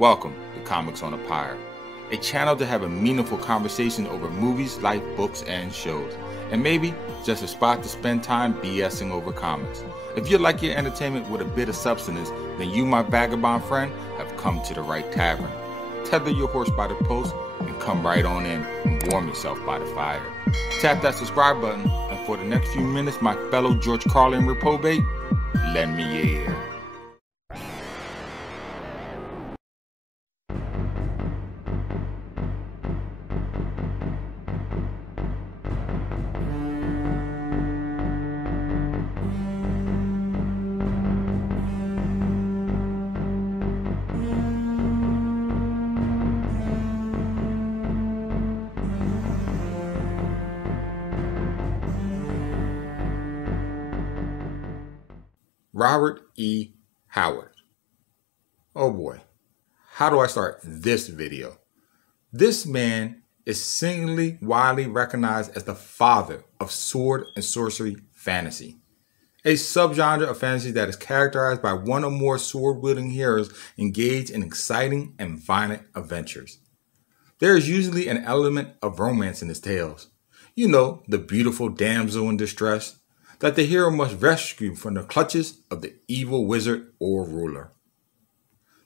Welcome to Comics on a Pyre, a channel to have a meaningful conversation over movies, life, books, and shows, and maybe just a spot to spend time BSing over comics. If you like your entertainment with a bit of substance, then you, my vagabond friend, have come to the right tavern. Tether your horse by the post and come right on in and warm yourself by the fire. Tap that subscribe button, and for the next few minutes, my fellow George Carlin reprobate, lend me your ear. Robert E. Howard. Oh boy, how do I start this video? This man is singularly widely recognized as the father of sword and sorcery fantasy, a subgenre of fantasy that is characterized by one or more sword-wielding heroes engaged in exciting and violent adventures. There is usually an element of romance in his tales. You know, the beautiful damsel in distress that the hero must rescue from the clutches of the evil wizard or ruler.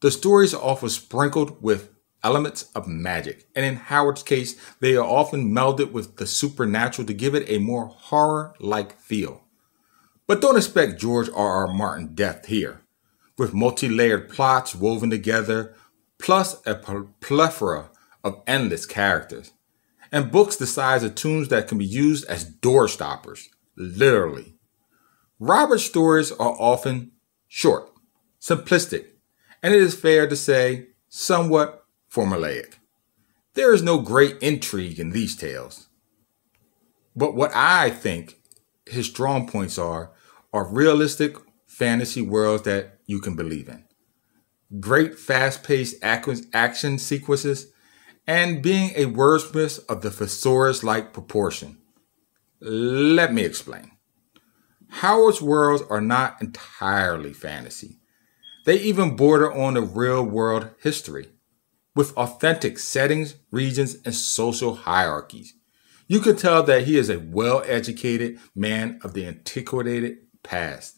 The stories are often sprinkled with elements of magic, and in Howard's case, they are often melded with the supernatural to give it a more horror-like feel. But don't expect George R. R. Martin depth here, with multi-layered plots woven together, plus a plethora of endless characters, and books the size of tombs that can be used as door stoppers. Literally. Robert's stories are often short, simplistic, and it is fair to say somewhat formulaic. There is no great intrigue in these tales. But what I think his strong points are realistic fantasy worlds that you can believe in, great fast-paced action sequences, and being a wordsmith of the thesaurus-like proportion. Let me explain. Howard's worlds are not entirely fantasy. They even border on the real-world history, with authentic settings, regions, and social hierarchies. You can tell that he is a well-educated man of the antiquated past,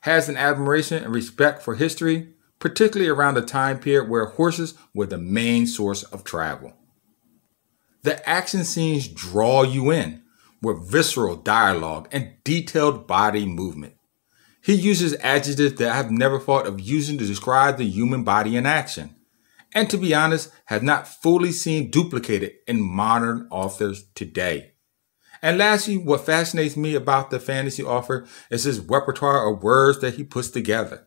has an admiration and respect for history, particularly around the time period where horses were the main source of travel. The action scenes draw you in, with visceral dialogue and detailed body movement. He uses adjectives that I have never thought of using to describe the human body in action, and to be honest, have not fully seen duplicated in modern authors today. And lastly, what fascinates me about the fantasy author is his repertoire of words that he puts together.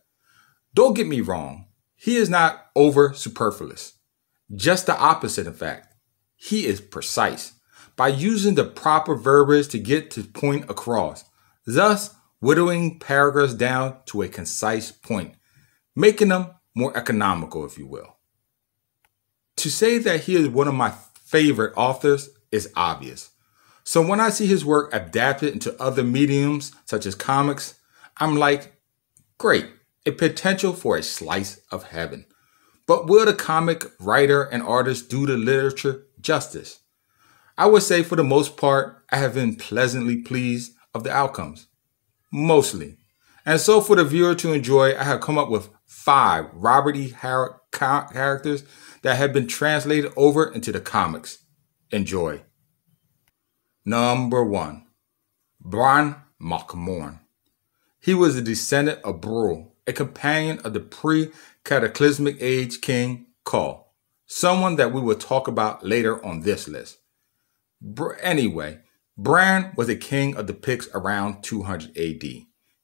Don't get me wrong, he is not over superfluous. Just the opposite, in fact. He is precise, by using the proper verbiage to get the point across, thus whittling paragraphs down to a concise point, making them more economical, if you will. To say that he is one of my favorite authors is obvious. So when I see his work adapted into other mediums, such as comics, I'm like, great, a potential for a slice of heaven. But will the comic writer and artist do the literature justice? I would say for the most part, I have been pleasantly pleased of the outcomes. Mostly. And so for the viewer to enjoy, I have come up with 5 Robert E. Howard characters that have been translated over into the comics. Enjoy. Number 1. Bran Macklemore. He was a descendant of Brule, a companion of the pre-cataclysmic age king Kal, someone that we will talk about later on this list. Anyway, Bran was a king of the Picts around 200 AD.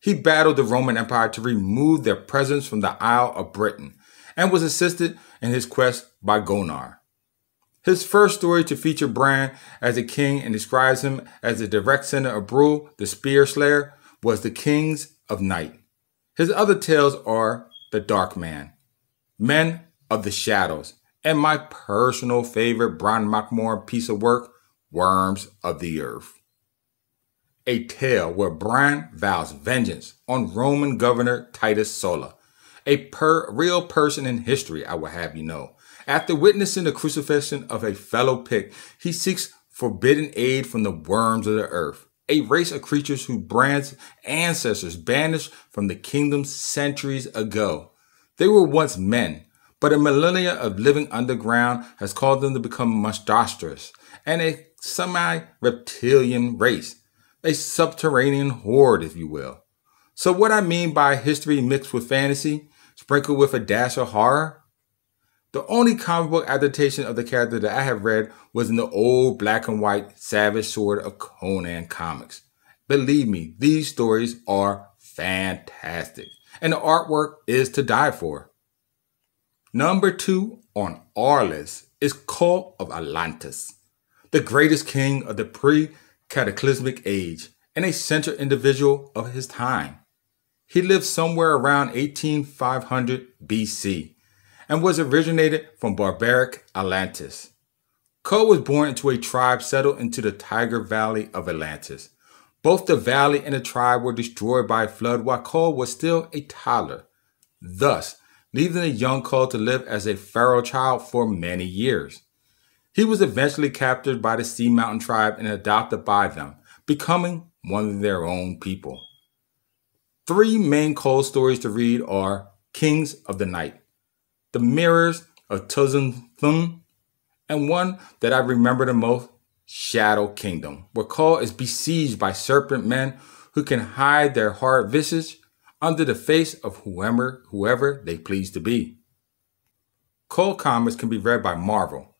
He battled the Roman Empire to remove their presence from the Isle of Britain and was assisted in his quest by Conan. His first story to feature Bran as a king and describes him as the direct descendant of Brule, the Spear Slayer, was The Kings of Night. His other tales are The Dark Man, Men of the Shadows, and my personal favorite Bran Macklemore piece of work, Worms of the Earth. A tale where Bran vows vengeance on Roman governor Titus Sulla a real person in history, I will have you know. After witnessing the crucifixion of a fellow Pict, he seeks forbidden aid from the worms of the earth, a race of creatures whose Bran's ancestors banished from the kingdom centuries ago. They were once men, but a millennia of living underground has caused them to become monstrous and a semi-reptilian race, a subterranean horde, if you will. So what I mean by history mixed with fantasy, sprinkled with a dash of horror? The only comic book adaptation of the character that I have read was in the old black and white Savage Sword of Conan comics. Believe me, these stories are fantastic, and the artwork is to die for. Number 2 on our list is Cult of Atlantis, the greatest king of the pre-cataclysmic age and a central individual of his time. He lived somewhere around 18500 BC and was originated from barbaric Atlantis. Cult was born into a tribe settled into the Tiger Valley of Atlantis. Both the valley and the tribe were destroyed by a flood while Cult was still a toddler, thus leaving the young Cult to live as a feral child for many years. He was eventually captured by the Sea Mountain tribe and adopted by them, becoming one of their own people. 3 main Cult stories to read are Kings of the Night, The Mirrors of Tuzun, and one that I remember the most, Shadow Kingdom, where Cult is besieged by serpent men who can hide their hard visage under the face of whoever they please to be. Cult comics can be read by Marvel,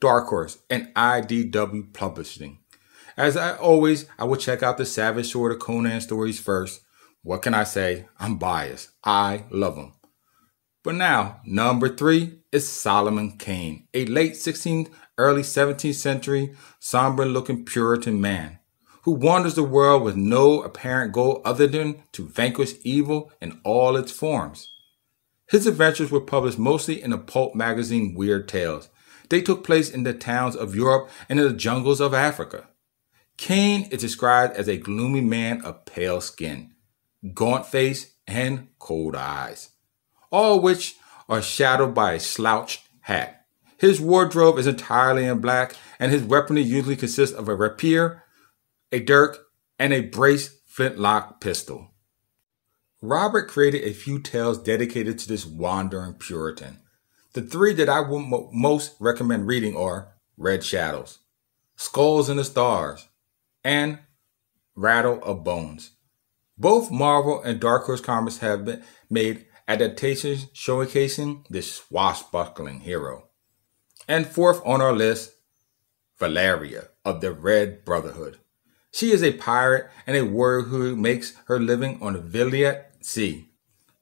Dark Horse, and IDW Publishing. As I will check out the Savage Sword of Conan stories first. What can I say? I'm biased. I love them. But now, number 3 is Solomon Kane, a late 16th, early 17th century, somber-looking Puritan man who wanders the world with no apparent goal other than to vanquish evil in all its forms. His adventures were published mostly in the pulp magazine Weird Tales. They took place in the towns of Europe and in the jungles of Africa. Kane is described as a gloomy man of pale skin, gaunt face, and cold eyes, all of which are shadowed by a slouched hat. His wardrobe is entirely in black, and his weaponry usually consists of a rapier, a dirk, and a braced flintlock pistol. Robert created a few tales dedicated to this wandering Puritan. The 3 that I would most recommend reading are Red Shadows, Skulls in the Stars, and Rattle of Bones. Both Marvel and Dark Horse comics have been made adaptations showcasing this swashbuckling hero. And 4th on our list, Valeria of the Red Brotherhood. She is a pirate and a warrior who makes her living on the Viliat Sea.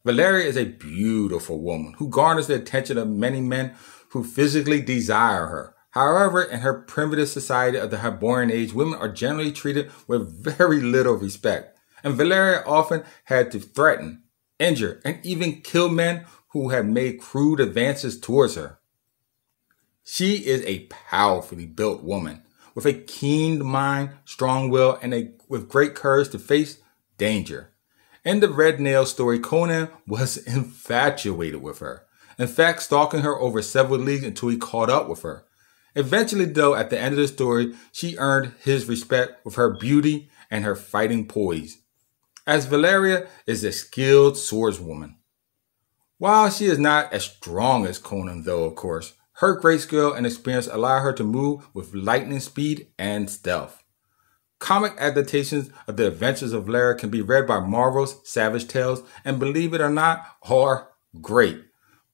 Valeria is a beautiful woman who garners the attention of many men who physically desire her. However, in her primitive society of the Hyborian Age, women are generally treated with very little respect, and Valeria often had to threaten, injure, and even kill men who had made crude advances towards her. She is a powerfully built woman with a keen mind, strong will, and with great courage to face danger. In the Red Nail story, Conan was infatuated with her, in fact stalking her over several leagues until he caught up with her. Eventually, though, at the end of the story, she earned his respect with her beauty and her fighting poise, as Valeria is a skilled swordswoman. While she is not as strong as Conan, though, of course, her great skill and experience allow her to move with lightning speed and stealth. Comic adaptations of the adventures of Valeria can be read by Marvel's Savage Tales, and believe it or not, are great.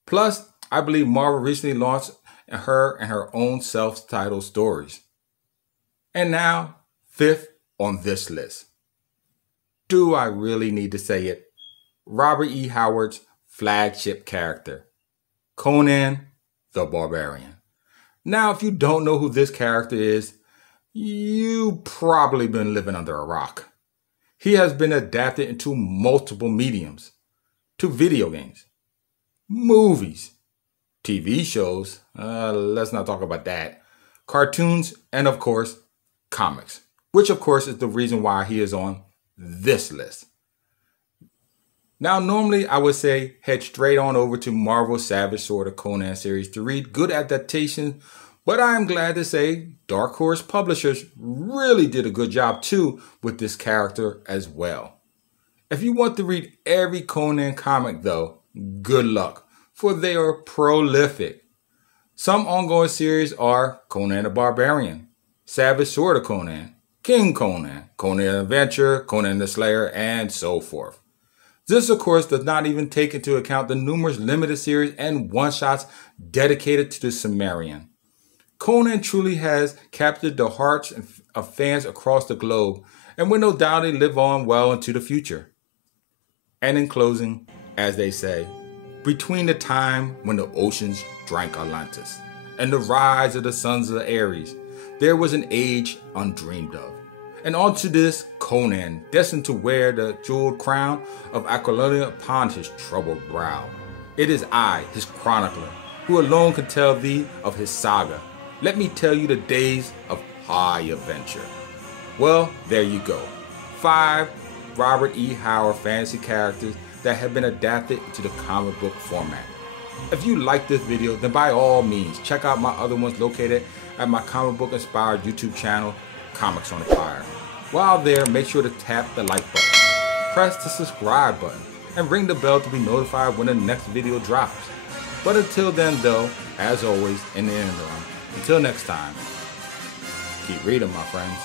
Plus, I believe Marvel recently launched her and her own self-titled stories. And now, 5th on this list. Do I really need to say it? Robert E. Howard's flagship character, Conan the Barbarian. Now, if you don't know who this character is, you've probably been living under a rock. He has been adapted into multiple mediums, to video games, movies, TV shows, let's not talk about that, cartoons, and of course, comics, which of course is the reason why he is on this list. Now, normally I would say head straight on over to Marvel Savage Sword of Conan series to read good adaptations, but I am glad to say Dark Horse Publishers really did a good job too with this character as well. If you want to read every Conan comic though, good luck, for they are prolific. Some ongoing series are Conan the Barbarian, Savage Sword of Conan, King Conan, Conan Adventure, Conan the Slayer, and so forth. This, of course, does not even take into account the numerous limited series and one-shots dedicated to the Cimmerian. Conan truly has captured the hearts of fans across the globe and will no doubt live on well into the future. And in closing, as they say, between the time when the oceans drank Atlantis and the rise of the sons of Ares, there was an age undreamed of. And onto this Conan, destined to wear the jeweled crown of Aquilonia upon his troubled brow. It is I, his chronicler, who alone can tell thee of his saga. Let me tell you the days of high adventure. Well, there you go. 5 Robert E. Howard fantasy characters that have been adapted to the comic book format. If you like this video, then by all means, check out my other ones located at my comic book inspired YouTube channel, Comics on Fire. While there, make sure to tap the like button, press the subscribe button, and ring the bell to be notified when the next video drops. But until then though, as always, in the interim, until next time, keep reading my friends.